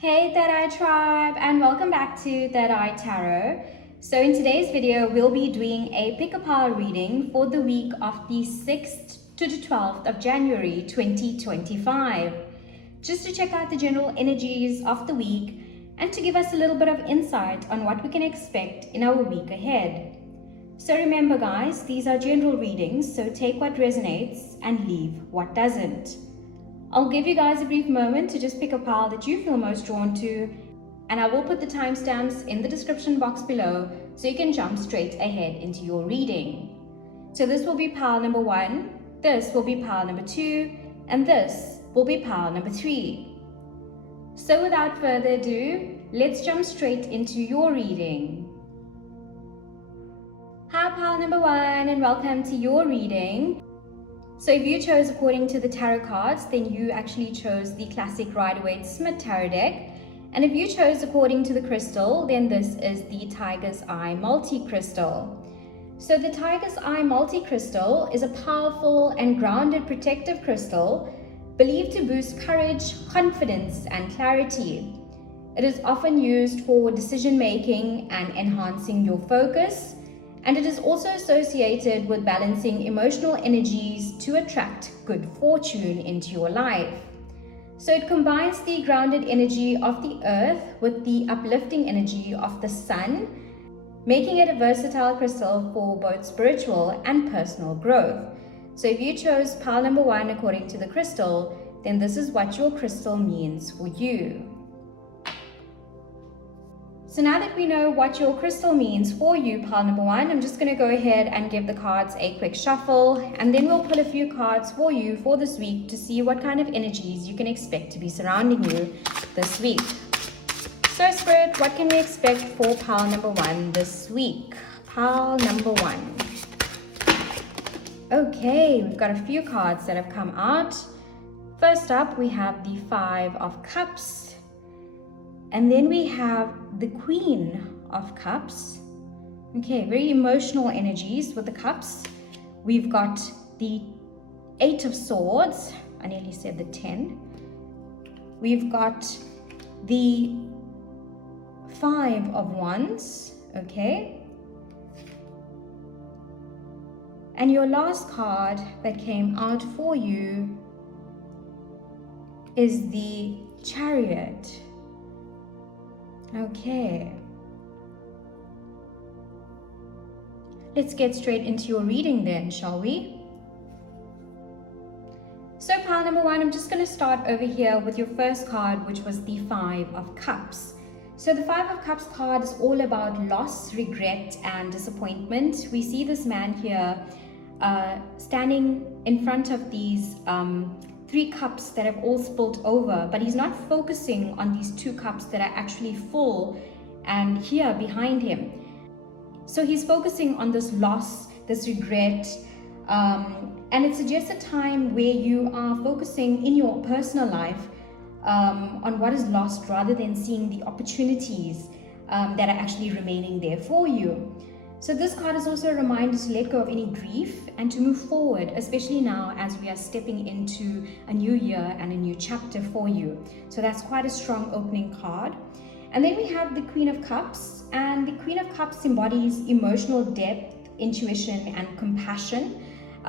Hey Third Eye Tribe, and welcome back to Third Eye Tarot. So in today's video, we'll be doing a pick-a-pile reading for the week of the 6th to the 12th of January 2025. Just to check out the general energies of the week and to give us a little bit of insight on what we can expect in our week ahead. So remember guys, these are general readings, so take what resonates and leave what doesn't. I'll give you guys a brief moment to just pick a pile that you feel most drawn to, and I will put the timestamps in the description box below so you can jump straight ahead into your reading. So this will be pile number 1, this will be pile number 2, and this will be pile number 3. So without further ado, let's jump straight into your reading. Hi pile number 1, and welcome to your reading. So if you chose according to the tarot cards, then you actually chose the classic Rider-Waite-Smith tarot deck. And if you chose according to the crystal, then this is the Tiger's Eye multi-crystal. So the Tiger's Eye multi-crystal is a powerful and grounded protective crystal believed to boost courage, confidence, and clarity. It is often used for decision-making and enhancing your focus. And it is also associated with balancing emotional energies to attract good fortune into your life. So it combines the grounded energy of the earth with the uplifting energy of the sun, making it a versatile crystal for both spiritual and personal growth. So if you chose pile number 1 according to the crystal, then this is what your crystal means for you. So now that we know what your crystal means for you, pile number 1, I'm just going to go ahead and give the cards a quick shuffle, and then we'll pull a few cards for you for this week to see what kind of energies you can expect to be surrounding you this week. So Spirit, what can we expect for pile number 1 this week? Pile number 1. Okay, we've got a few cards that have come out. First up, we have the 5 of Cups. And then we have the Queen of Cups. Okay, very emotional energies with the cups. We've got the 8 of Swords. I nearly said the 10. We've got the 5 of Wands. Okay. And your last card that came out for you is the Chariot. Okay. Let's get straight into your reading then, shall we? So pile number 1, I'm just going to start over here with your first card, which was the 5 of Cups. So the 5 of Cups card is all about loss, regret, and disappointment. We see this man here standing in front of these 3 cups that have all spilled over, but he's not focusing on these 2 cups that are actually full and here behind him. So he's focusing on this loss, this regret, and it suggests a time where you are focusing in your personal life on what is lost rather than seeing the opportunities that are actually remaining there for you. So this card is also a reminder to let go of any grief and to move forward, especially now as we are stepping into a new year and a new chapter for you. So that's quite a strong opening card. And then we have the Queen of Cups, and the Queen of Cups embodies emotional depth, intuition, and compassion.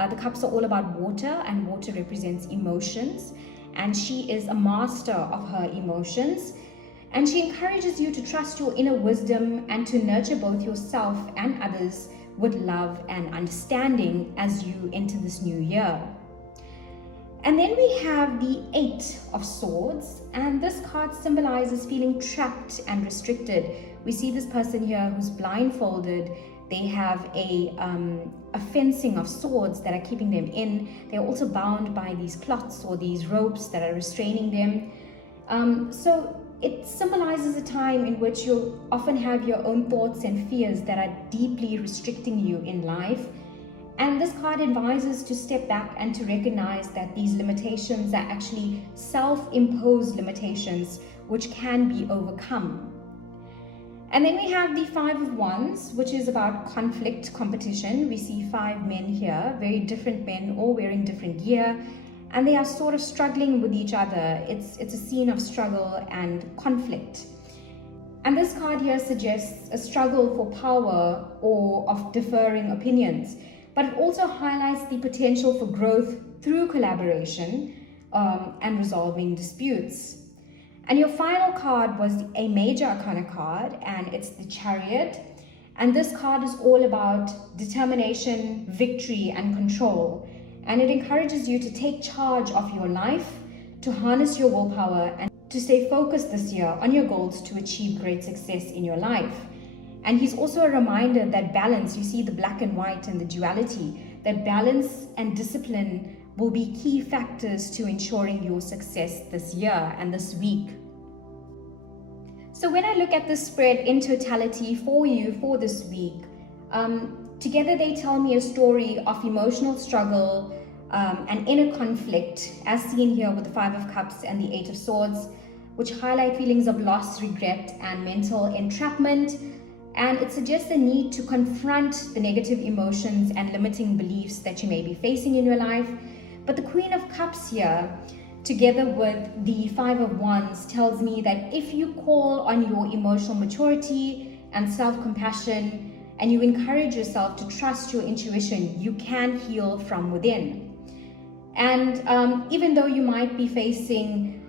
The cups are all about water, and water represents emotions, and she is a master of her emotions. And she encourages you to trust your inner wisdom and to nurture both yourself and others with love and understanding as you enter this new year. And then we have the 8 of Swords, and this card symbolizes feeling trapped and restricted. We see this person here who's blindfolded. They have a fencing of swords that are keeping them in. They're also bound by these cloths or these ropes that are restraining them. So it symbolizes a time in which you often have your own thoughts and fears that are deeply restricting you in life. And this card advises to step back and to recognize that these limitations are actually self-imposed limitations which can be overcome. And then we have the 5 of Wands, which is about conflict, competition. We see 5 men here, very different men, all wearing different gear. and they are sort of struggling with each other. It's a scene of struggle and conflict. And this card here suggests a struggle for power or of differing opinions, but it also highlights the potential for growth through collaboration and resolving disputes. And your final card was a major arcana card, and it's the Chariot. And this card is all about determination, victory, and control. And it encourages you to take charge of your life, to harness your willpower, and to stay focused this year on your goals to achieve great success in your life. And he's also a reminder that balance, you see the black and white and the duality, that balance and discipline will be key factors to ensuring your success this year and this week. So when I look at this spread in totality for you for this week, together they tell me a story of emotional struggle and inner conflict, as seen here with the Five of Cups and the Eight of Swords, which highlight feelings of loss, regret, and mental entrapment. And it suggests a need to confront the negative emotions and limiting beliefs that you may be facing in your life. But the Queen of Cups here, together with the Five of Wands, tells me that if you call on your emotional maturity and self-compassion, and you encourage yourself to trust your intuition, you can heal from within. And even though you might be facing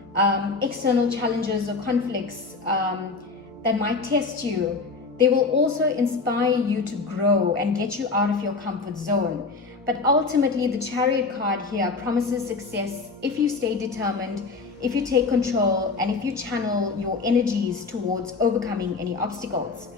external challenges or conflicts that might test you, they will also inspire you to grow and get you out of your comfort zone. But ultimately, the Chariot card here promises success if you stay determined, if you take control, and if you channel your energies towards overcoming any obstacles.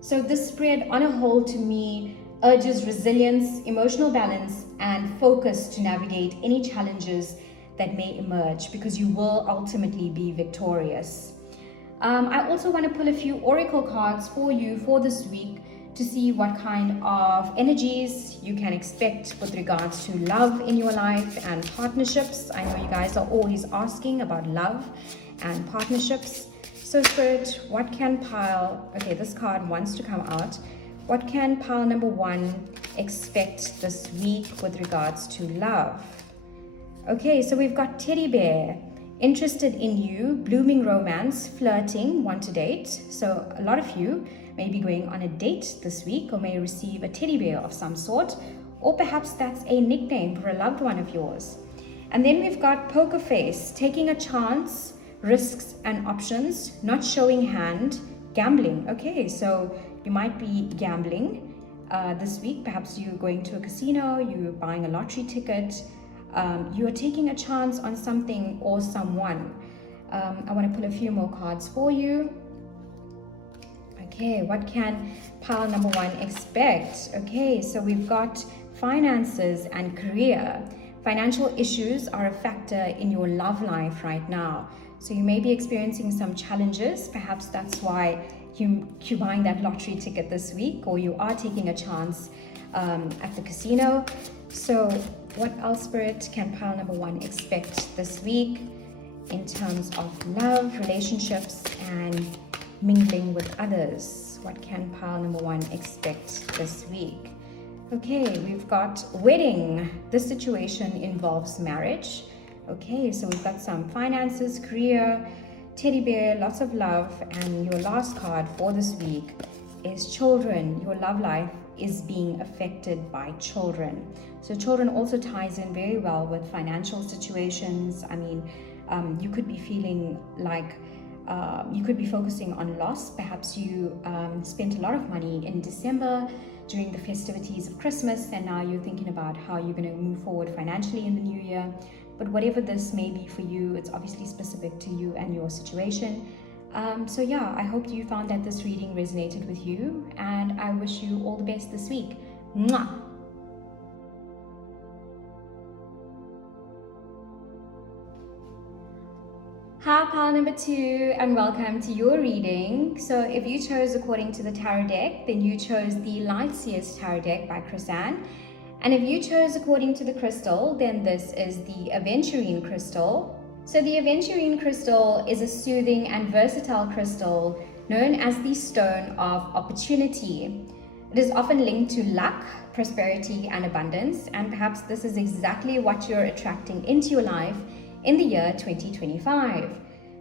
So this spread on a whole to me urges resilience, emotional balance, and focus to navigate any challenges that may emerge, because you will ultimately be victorious. I also want to pull a few oracle cards for you for this week to see what kind of energies you can expect with regards to love in your life and partnerships. I know you guys are always asking about love and partnerships. So Spirit, what can pile, okay, this card wants to come out. What can pile number one expect this week with regards to love? Okay, so we've got Teddy Bear, interested in you, blooming romance, flirting, want to date. So a lot of you may be going on a date this week or may receive a teddy bear of some sort, or perhaps that's a nickname for a loved one of yours. And then we've got Poker Face, taking a chance, risks and options, not showing hand, gambling. Okay, so you might be gambling this week. Perhaps you're going to a casino, you're buying a lottery ticket, you're taking a chance on something or someone. I want to pull a few more cards for you. Okay, what can pile number one expect? Okay, so we've got finances and career. Financial issues are a factor in your love life right now. So you may be experiencing some challenges. Perhaps that's why you're buying that lottery ticket this week, or you are taking a chance at the casino. So what else, Spirit, can pile number one expect this week in terms of love, relationships, and mingling with others? What can pile number one expect this week? Okay, we've got wedding. This situation involves marriage. Okay, so we've got some finances, career, teddy bear, lots of love, and your last card for this week is children. Your love life is being affected by children. So children also ties in very well with financial situations. I mean, you could be feeling like you could be focusing on loss. Perhaps you spent a lot of money in December during the festivities of Christmas, and now you're thinking about how you're going to move forward financially in the new year. But whatever this may be for you, it's obviously specific to you and your situation. So yeah, I hope you found that this reading resonated with you, and I wish you all the best this week. Mwah! Hi, pile number two, and welcome to your reading. So if you chose according to the tarot deck, then you chose the Lightseers Tarot deck by Chris-Anne. And if you chose according to the crystal, then this is the Aventurine crystal. So the Aventurine crystal is a soothing and versatile crystal known as the Stone of Opportunity. It is often linked to luck, prosperity, and abundance, and perhaps this is exactly what you're attracting into your life in the year 2025.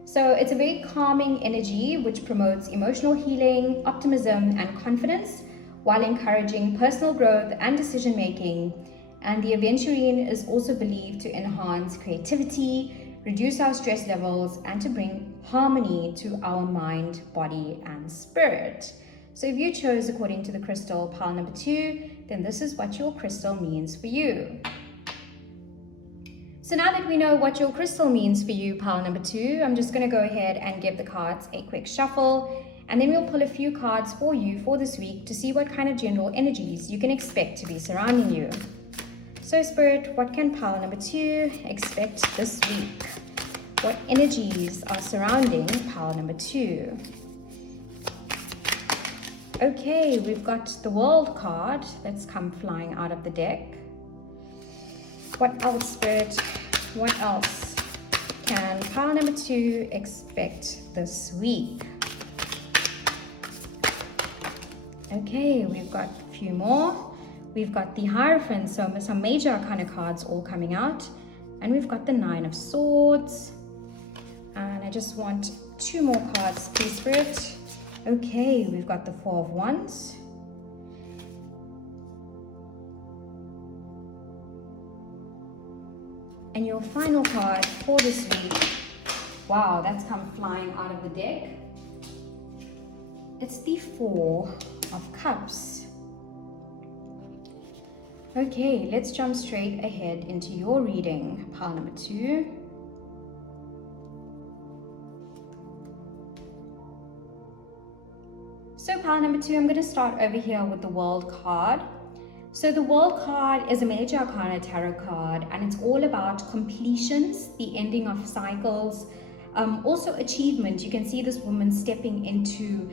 So it's a very calming energy which promotes emotional healing, optimism, and confidence while encouraging personal growth and decision making. And the aventurine is also believed to enhance creativity, reduce our stress levels, and to bring harmony to our mind, body, and spirit. So if you chose according to the crystal pile number 2, then this is what your crystal means for you. So now that we know what your crystal means for you, pile number 2, I'm just going to go ahead and give the cards a quick shuffle, and then we'll pull a few cards for you for this week to see what kind of general energies you can expect to be surrounding you. So Spirit, what can pile number 2 expect this week? What energies are surrounding pile number 2? Okay, we've got the World card that's come flying out of the deck. What else, Spirit? What else can pile number 2 expect this week? Okay, we've got a few more. We've got the Hierophant, so some major arcana cards all coming out. And we've got the 9 of Swords. And I just want 2 more cards, please, Spirit. Okay, we've got the 4 of Wands. And your final card for this week, wow, that's come flying out of the deck. It's the 4 of Cups. Okay, let's jump straight ahead into your reading, pile number 2. So pile number 2, I'm going to start over here with the World card. So the World card is a major arcana tarot card, and it's all about completions, the ending of cycles, also achievement. You can see this woman stepping into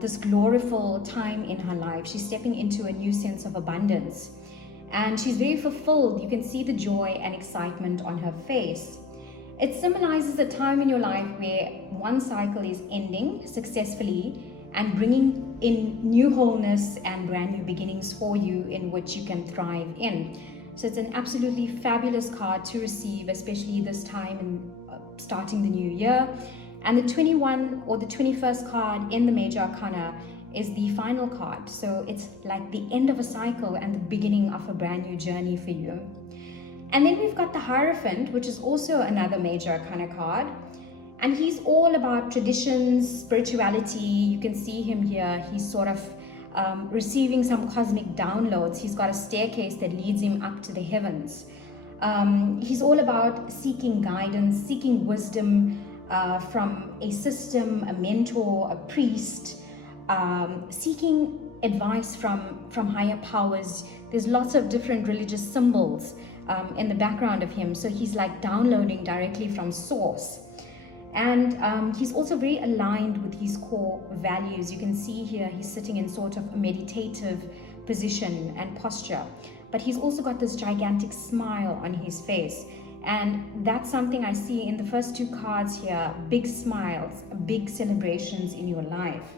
this glorious time in her life. She's stepping into a new sense of abundance, and she's very fulfilled. You can see the joy and excitement on her face. It symbolizes a time in your life where one cycle is ending successfully and bringing in new wholeness and brand new beginnings for you in which you can thrive in. So it's an absolutely fabulous card to receive, especially this time in starting the new year. And the 21 or the 21st card in the major arcana is the final card. So it's like the end of a cycle and the beginning of a brand new journey for you. And then we've got the Hierophant, which is also another major arcana card. And he's all about traditions, spirituality. You can see him here. He's sort of receiving some cosmic downloads. He's got a staircase that leads him up to the heavens. He's all about seeking guidance, seeking wisdom from a system, a mentor, a priest, seeking advice from higher powers. There's lots of different religious symbols in the background of him. So he's like downloading directly from source. And he's also very aligned with his core values. You can see here he's sitting in sort of a meditative position and posture, but he's also got this gigantic smile on his face. And that's something I see in the first 2 cards here: big smiles, big celebrations in your life.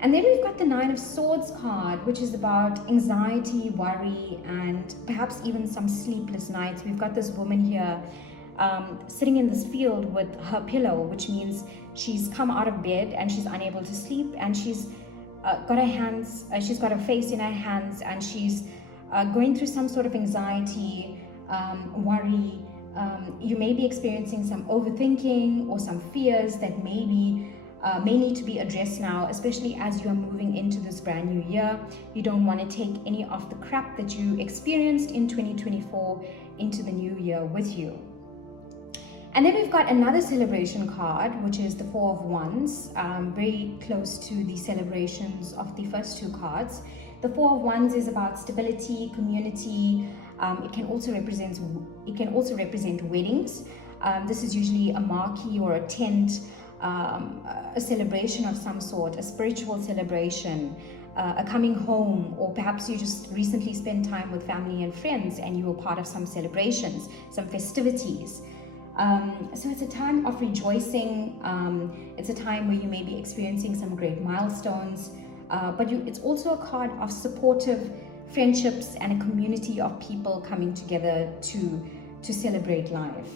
And then we've got the 9 of Swords card, which is about anxiety, worry, and perhaps even some sleepless nights. We've got this woman here sitting in this field with her pillow, which means she's come out of bed and she's unable to sleep, and she's got her hands, she's got her face in her hands, and she's going through some sort of anxiety, worry. You may be experiencing some overthinking or some fears that may need to be addressed now, especially as you are moving into this brand new year. You don't want to take any of the crap that you experienced in 2024 into the new year with you. And then we've got another celebration card, which is the 4 of Wands, very close to the celebrations of the first 2 cards. The 4 of Wands is about stability, community. It can also represent weddings. This is usually a marquee or a tent, a celebration of some sort, a spiritual celebration, a coming home, or perhaps you just recently spent time with family and friends and you were part of some celebrations, some festivities. So it's a time of rejoicing. It's a time where you may be experiencing some great milestones. It's also a card of supportive friendships and a community of people coming together to celebrate life.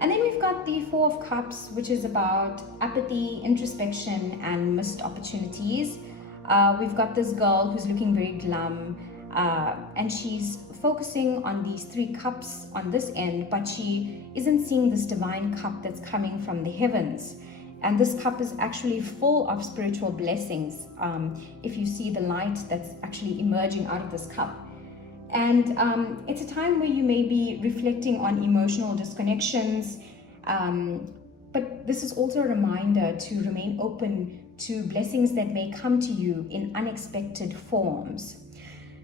And then we've got the Four of Cups, which is about apathy, introspection, and missed opportunities. We've got this girl who's looking very glum, and she's focusing on these three cups on this end, but she isn't seeing this divine cup that's coming from the heavens. And this cup is actually full of spiritual blessings, if you see the light that's actually emerging out of this cup. And it's a time where you may be reflecting on emotional disconnections, but this is also a reminder to remain open to blessings that may come to you in unexpected forms.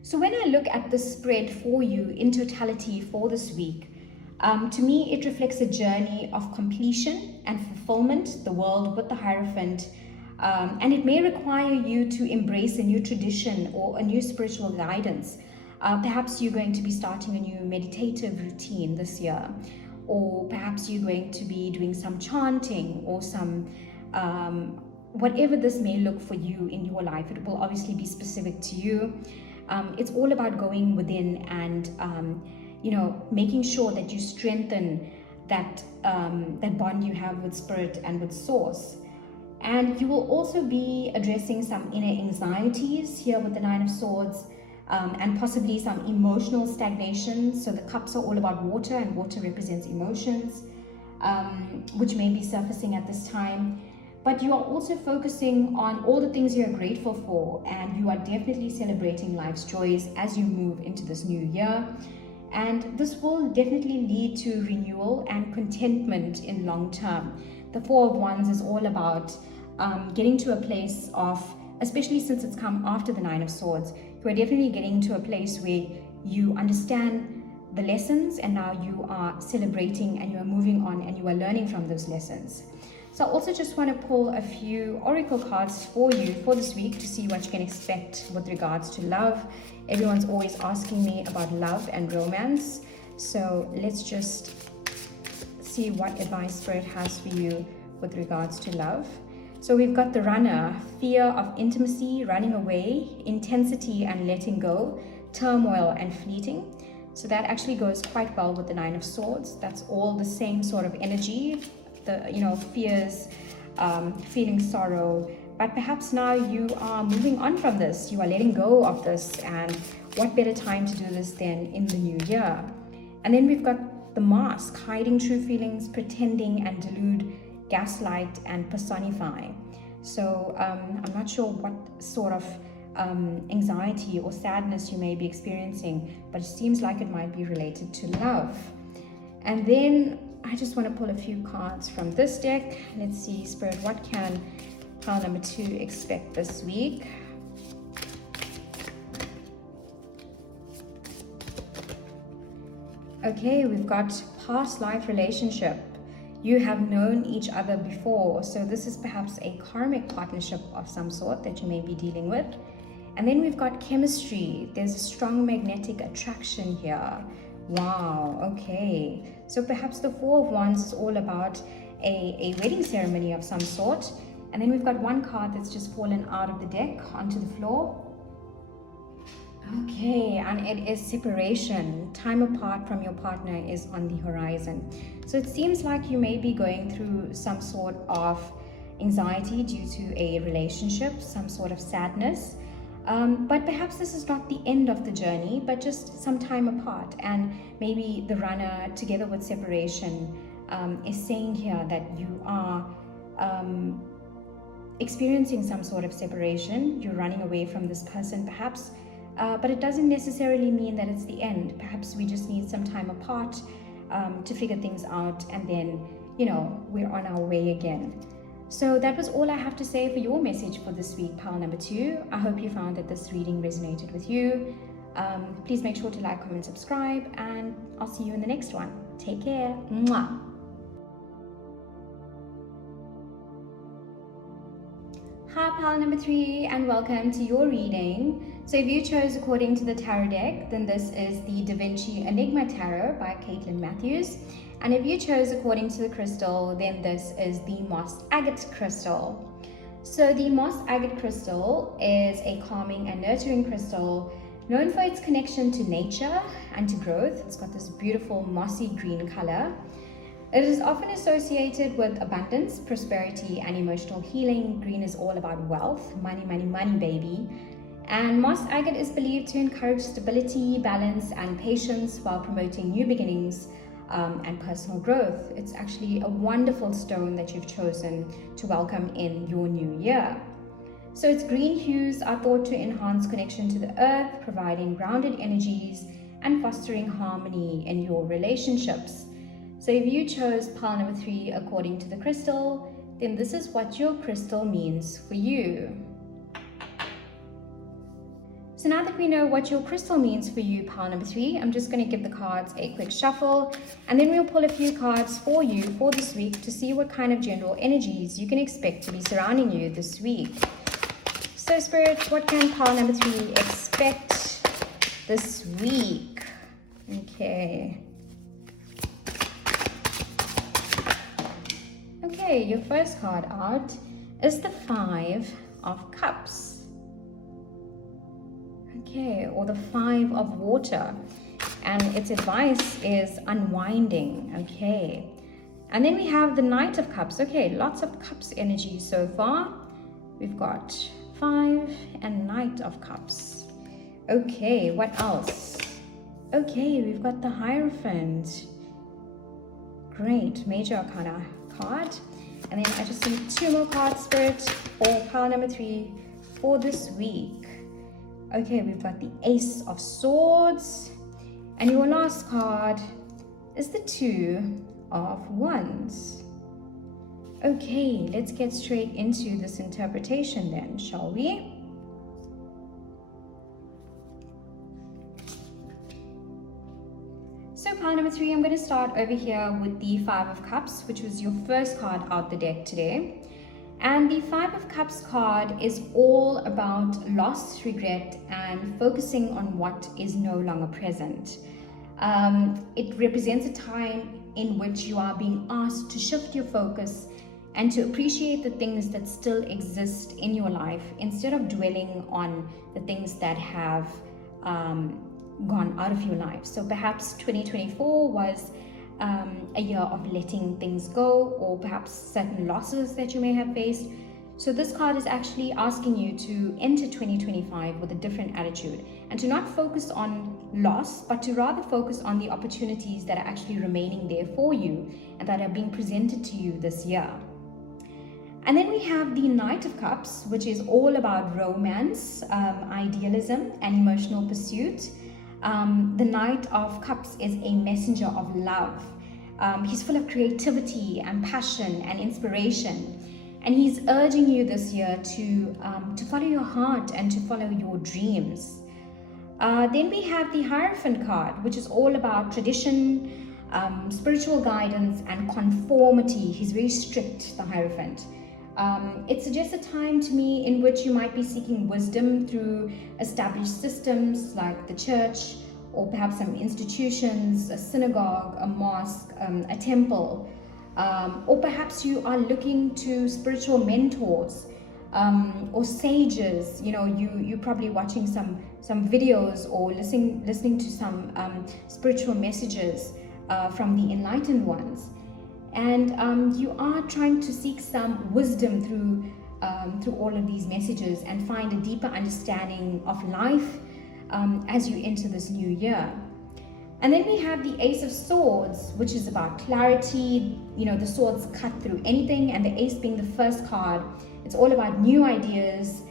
So when I look at the spread for you in totality for this week, to me it reflects a journey of completion and fulfillment, the world with the Hierophant, and it may require you to embrace a new tradition or a new spiritual guidance. Perhaps you're going to be starting a new meditative routine this year, or perhaps you're going to be doing some chanting or some whatever this may look for you in your life. It will obviously be specific to you. It's all about going within and making sure that you strengthen that bond you have with spirit and with source. And you will also be addressing some inner anxieties here with the Nine of Swords, and possibly some emotional stagnation. So the cups are all about water, and water represents emotions, which may be surfacing at this time. But you are also focusing on all the things you are grateful for, and you are definitely celebrating life's joys as you move into this new year. And this will definitely lead to renewal and contentment in long term. The Four of Wands is all about getting to a place of, especially since it's come after the Nine of Swords, you are definitely getting to a place where you understand the lessons, and now you are celebrating and you are moving on and you are learning from those lessons. So I also just want to pull a few oracle cards for you for this week to see what you can expect with regards to love. Everyone's always asking me about love and romance, so let's just see what advice Spirit has for you with regards to love. So we've got the Runner, fear of intimacy, running away, intensity and letting go, turmoil and fleeting. So that actually goes quite well with the Nine of Swords. That's all the same sort of energy, the fears, feeling sorrow. But perhaps now you are moving on from this, you are letting go of this, and what better time to do this than in the new year? And then we've got the Mask, hiding true feelings, pretending and delude, gaslight and personify. So I'm not sure what sort of anxiety or sadness you may be experiencing, but it seems like it might be related to love. And then I just want to pull a few cards from this deck. Let's see, Spirit, what can pile number 2 expect this week? Okay, we've got past life relationship. You have known each other before, so this is perhaps a karmic partnership of some sort that you may be dealing with. And then we've got chemistry. There's a strong magnetic attraction here. Wow, okay. So perhaps the Four of Wands is all about a wedding ceremony of some sort. And then we've got one card that's just fallen out of the deck onto the floor. Okay, and it is separation. Time apart from your partner is on the horizon. So it seems like you may be going through some sort of anxiety due to a relationship, some sort of sadness. But perhaps this is not the end of the journey, but just some time apart. And maybe the Runner, together with separation, is saying here that you are experiencing some sort of separation. You're running away from this person, perhaps. But it doesn't necessarily mean that it's the end. Perhaps we just need some time apart to figure things out, and then, we're on our way again. So that was all I have to say for your message for this week, pile number 2. I hope you found that this reading resonated with you. Please make sure to like, comment, subscribe, and I'll see you in the next one. Take care. Mwah. Hi, pile number 3, and welcome to your reading. So if you chose according to the tarot deck, then this is the Da Vinci Enigma Tarot by Caitlin Matthews. And if you chose according to the crystal, then this is the Moss Agate Crystal. So the moss agate crystal is a calming and nurturing crystal known for its connection to nature and to growth. It's got this beautiful mossy green color. It is often associated with abundance, prosperity, and emotional healing. Green is all about wealth, money, money, money, baby. And moss agate is believed to encourage stability, balance, and patience while promoting new beginnings and personal growth. It's actually a wonderful stone that you've chosen to welcome in your new year. So its green hues are thought to enhance connection to the earth, providing grounded energies and fostering harmony in your relationships. So if you chose pile number 3 according to the crystal, then this is what your crystal means for you. So now that we know what your crystal means for you, pile number 3, I'm just going to give the cards a quick shuffle, and then we'll pull a few cards for you for this week to see what kind of general energies you can expect to be surrounding you this week. So Spirit, what can pile number 3 expect this week? Okay. Okay, your first card out is the 5 of Cups. Okay, or the 5 of Water, and its advice is unwinding. Okay, and then we have the Knight of Cups. Okay, lots of Cups energy so far. We've got 5 and Knight of Cups. Okay, what else? Okay, we've got the Hierophant. Great, Major Arcana card. And then I just need 2 more cards, Spirit, for pile number 3 for this week. Okay, we've got the Ace of Swords, and your last card is the 2 of Wands. Okay, let's get straight into this interpretation then, shall we? So pile number 3, I'm going to start over here with the 5 of Cups, which was your first card out the deck today. And the 5 of Cups card is all about loss, regret, and focusing on what is no longer present. It represents a time in which you are being asked to shift your focus and to appreciate the things that still exist in your life instead of dwelling on the things that have gone out of your life. So perhaps 2024 was a year of letting things go, or perhaps certain losses that you may have faced. So this card is actually asking you to enter 2025 with a different attitude and to not focus on loss, but to rather focus on the opportunities that are actually remaining there for you and that are being presented to you this year. And then we have the Knight of Cups, which is all about romance, idealism, and emotional pursuit. The Knight of Cups is a messenger of love. He's full of creativity and passion and inspiration. And he's urging you this year to follow your heart and to follow your dreams. Then we have the Hierophant card, which is all about tradition, spiritual guidance, and conformity. He's very strict, the Hierophant. It suggests a time to me in which you might be seeking wisdom through established systems like the church, or perhaps some institutions, a synagogue, a mosque, a temple, or perhaps you are looking to spiritual mentors or sages. You know, you're probably watching some videos or listening to some spiritual messages from the enlightened ones. And you are trying to seek some wisdom through all of these messages and find a deeper understanding of life as you enter this new year. And then we have the Ace of Swords, which is about clarity. You know, the swords cut through anything, and the ace being the first card, it's all about new ideas,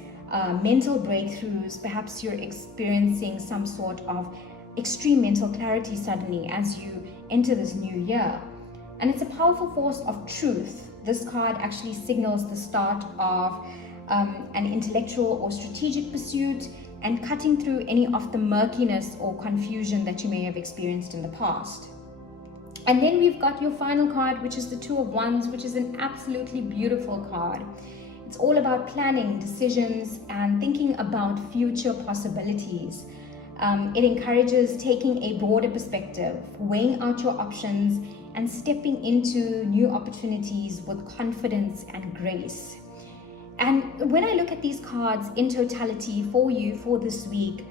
mental breakthroughs. Perhaps you're experiencing some sort of extreme mental clarity suddenly as you enter this new year. And it's a powerful force of truth. This card actually signals the start of an intellectual or strategic pursuit and cutting through any of the murkiness or confusion that you may have experienced in the past. And then we've got your final card, which is the Two of Wands, which is an absolutely beautiful card. It's all about planning, decisions, and thinking about future possibilities. It encourages taking a broader perspective, weighing out your options, and stepping into new opportunities with confidence and grace. And when I look at these cards in totality for you for this week,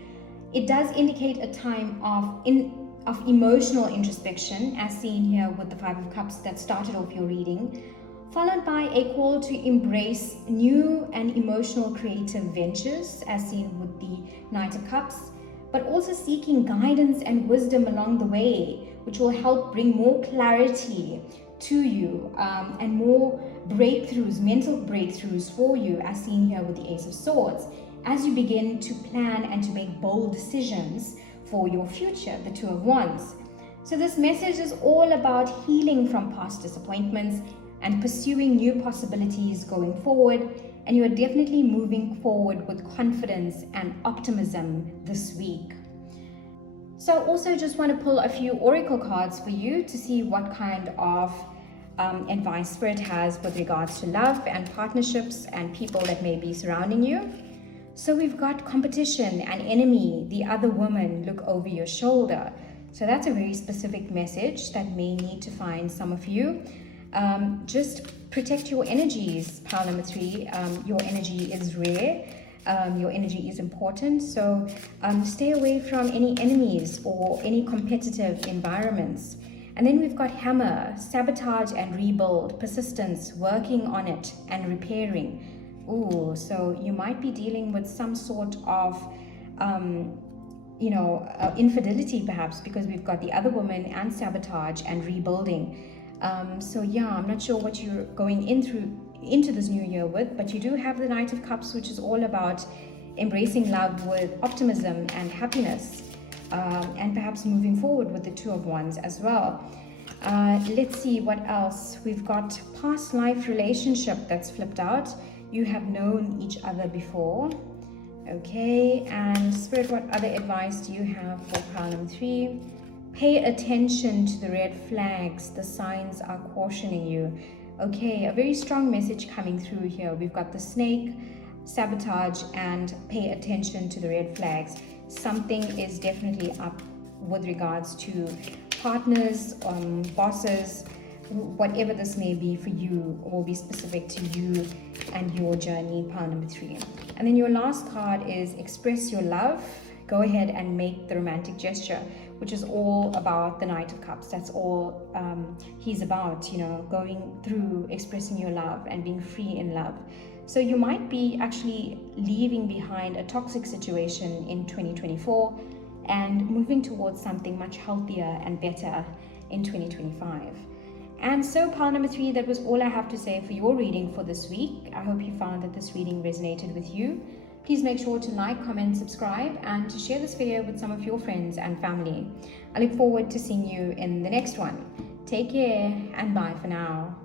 it does indicate a time of emotional introspection, as seen here with the Five of Cups that started off your reading, followed by a call to embrace new and emotional creative ventures, as seen with the Knight of Cups, but also seeking guidance and wisdom along the way, which will help bring more clarity to you, and more breakthroughs, mental breakthroughs for you, as seen here with the Ace of Swords, as you begin to plan and to make bold decisions for your future, the Two of Wands. So this message is all about healing from past disappointments and pursuing new possibilities going forward, and you are definitely moving forward with confidence and optimism this week. So I also just want to pull a few oracle cards for you to see what kind of advice Spirit has with regards to love and partnerships and people that may be surrounding you. So we've got competition, an enemy, the other woman, look over your shoulder. So that's a very specific message that may need to find some of you. Just protect your energies, pile number 3. Your energy is rare. Your energy is important. So stay away from any enemies or any competitive environments. And then we've got hammer, sabotage and rebuild, persistence, working on it and repairing. Ooh, so you might be dealing with some sort of, infidelity perhaps, because we've got the other woman and sabotage and rebuilding. So yeah, I'm not sure what you're going into this new year with, but you do have the Knight of Cups, which is all about embracing love with optimism and happiness, and perhaps moving forward with the Two of Wands as well. Let's see what else. We've got past life relationship that's flipped out. You have known each other before. Okay, and Spirit, what other advice do you have for pile number 3? Pay attention to the red flags. The signs are cautioning you. Okay, a very strong message coming through here. We've got the snake, sabotage, and pay attention to the red flags. Something is definitely up with regards to partners, bosses, whatever this may be for you, will be specific to you and your journey, pile number 3. And then your last card is express your love. Go ahead and make the romantic gesture, which is all about the Knight of Cups. That's all he's about, going through expressing your love and being free in love. So you might be actually leaving behind a toxic situation in 2024 and moving towards something much healthier and better in 2025. And so pile number 3, that was all I have to say for your reading for this week. I hope you found that this reading resonated with you. Please make sure to like, comment, subscribe, and to share this video with some of your friends and family. I look forward to seeing you in the next one. Take care and bye for now.